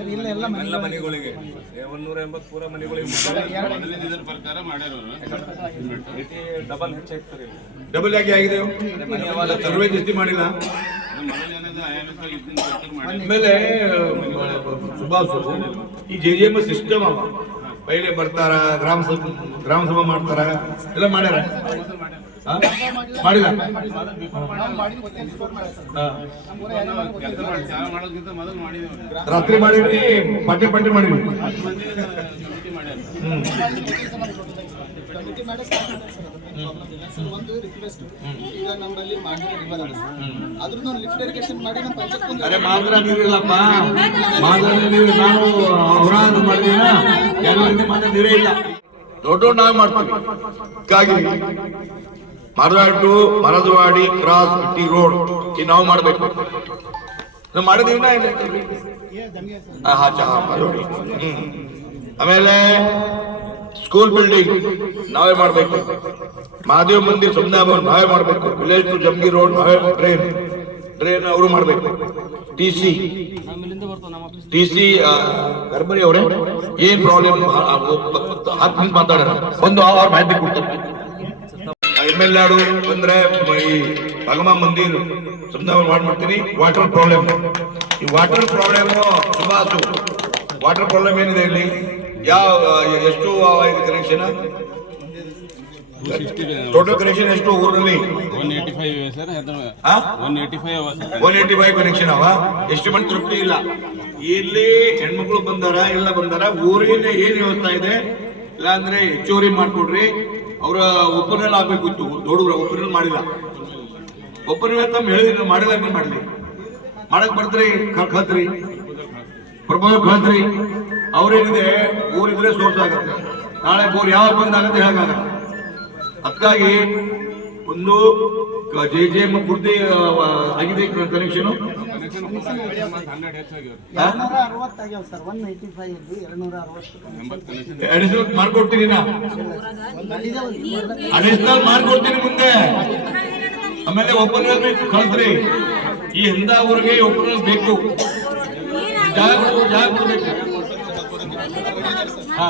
ಎಲ್ಲ ಮನೆ ಎಲ್ಲ ಮನೆಗಳಿಗೆ. ಒಂದೂರ ಎಂಬತ್ತು ಪೂರ ಮನೆಗಳಿಗೆ ಮೊದಲಿನ ಇದರ ಪ್ರಕಾರ ಮಾಡ್ಯಾರ ಅವರು ಡಬಲ್ ಹೆಚ್ಚಾಯ್ತು ಸರ್ ಡಬಲ್ ಆಗಿ ಆಗಿದೆ? ಸರ್ವೆ ಜಾಸ್ತಿ ಮಾಡಿಲ್ಲ. ಆಮೇಲೆ ಸುಭಾಷ್ ಈ ಜೆ ಜೆ ಎಂ ಸಿಸ್ಟಮ್ ಅವ. ಪೈಲೆ ಬರ್ತಾರ ಗ್ರಾಮ ಸಭೆ ಗ್ರಾಮ ಸಭಾ ಮಾಡ್ತಾರ ಎಲ್ಲ ಮಾಡ್ಯಾರ. ಹಾ? ಮಾಡಿಲ್ಲ. ಹಾ. ಕೆಲಸ ಮಾಡಿ ಚಾಲ ಮಾಡೋದಕ್ಕಿಂತ ಮೊದಲು ಮಾಡಿದೇವೆ ರಾತ್ರಿ ಮಾಡಿದ್ರಿ ಪಟ್ಟಿ ಪಟ್ಟಿ ಮಾಡಿದ್ರಿ ಲಿಫ್ಟ್ ಇರಿಗೇಷನ್ ಮಾಡಿ ಇಲ್ಲ. ದೊಡ್ಡ ನಾವು ಮಾಡ್ತೀವಿ Maradad to Maradavadi cross T road ಈ ನಾವು ಮಾಡಬೇಕು ನಾವು ಮಾಡಿದೀವಿ ಹಾ ಚಾ ಮರದವಾಡಿ ಹ್ಮ್ ಆಮೇಲೆ ಸ್ಕೂಲ್ ಬಿಲ್ಡಿಂಗ್ ನಾವೇ ಮಾಡಬೇಕು ಮಹಾದೇವ್ ಮಂದಿರ್ ಭವನ್ ನಾವೇ ಮಾಡಬೇಕು ವಿಲೇಜ್ ಟು ಜಂಗಿ ರೋಡ್ ನಾವೇ ಟ್ರೈನ್ ಟ್ರೈನ್ ಅವರು ಮಾಡಬೇಕು ಟಿ ಸಿ ಟಿ ಸಿ ಗರ್ಭರಿ ಅವರೇ ಏನ್ ಪ್ರಾಬ್ಲಮ್ ಹತ್ತು ನಿಮಿಷ ಮಾತಾಡೋಣ ಒಂದು ಅವ್ರ ಮಾಹಿತಿ ಕೊಡ್ತಾರೆ ಎಂ ಅಂದ್ರೆ ಈ ಭಗಮ ಮಂದಿರ್ ಸಮುದಾಯ ಮಾಡ್ಬಿಡ್ತೀನಿ ವಾಟರ್ ಪ್ರಾಬ್ಲಮ್ ಈ ವಾಟರ್ ಪ್ರಾಬ್ಲಮ್ ಸುಭಾಸು. ವಾಟರ್ ಪ್ರಾಬ್ಲಮ್ ಏನಿದೆ ಇಲ್ಲಿ? ಯಾವ ಎಷ್ಟು ಇದು ಕನೆಕ್ಷನ್ ಟೋಟಲ್ ಕನೆಕ್ಷನ್ ಎಷ್ಟು ಊರಲ್ಲಿ? ಒನ್ ಏಟಿ ಫೈವ್ ಕನೆಕ್ಷನ್ ಅವ ಎಷ್ಟು ಮಂದಿ ತೃಪ್ತಿ ಇಲ್ಲ. ಇಲ್ಲಿ ಹೆಣ್ಮಕ್ಳು ಬಂದಾರ ಎಲ್ಲ ಬಂದಾರ ಊರಿನ ಏನ್ ವ್ಯವಸ್ಥೆ ಇದೆ? ಇಲ್ಲ ಅಂದ್ರೆ ಹೆಚ್ಚುವರಿ ಮಾಡ್ಕೊಡ್ರಿ. ಅವ್ರ ಆಗ್ಬೇಕು ಇತ್ತು. ದೊಡ್ಡ ಒಪ್ಪನಲ್ಲಿ ಮಾಡಿಲ್ಲ. ಒಪ್ಪನ ತಮ್ಮ ಹೇಳಿದ್ರೆ ಮಾಡಿಲ್ಲ ಏನು ಮಾಡಲಿ. ಮಾಡಕ್ ಬರ್ತ್ರಿ, ಕ- ಪ್ರಮೋದ್ ಪ್ರಪೋಸಲ್ ಕಳ್ತ್ರಿ. ಅವ್ರೇನಿದೆ, ಊರಿದ್ರೆ ಸೋರ್ಸ್ ಆಗತ್ತೆ. ನಾಳೆ ಬೋರ್ ಯಾವಾಗ ಬಂದಾಗತ್ತೆ ಹೇಗಾಗಲ್ಲ ಅದಕ್ಕಾಗಿ ಒಂದು ಜೆ ಜೆ ಪೂರ್ತಿ ಆಗಿದೆ ಕನೆಕ್ಷನ್ ಅಡಿಷನಲ್ ಮಾಡ್ಕೊಡ್ತೀನಿ ಅಡಿಷನಲ್ ಮಾಡ್ಕೊಡ್ತೀನಿ ಮುಂದೆ. ಆಮೇಲೆ ಒಪ್ಪಂದ ಕಳ್ತ್ರಿ ಈ ಹಿಂದ ಊರಿಗೆ ಬೇಕು. ಜಾಗ ಜಾಗ ಕೊಡ್ಬೇಕು. ಹಾ.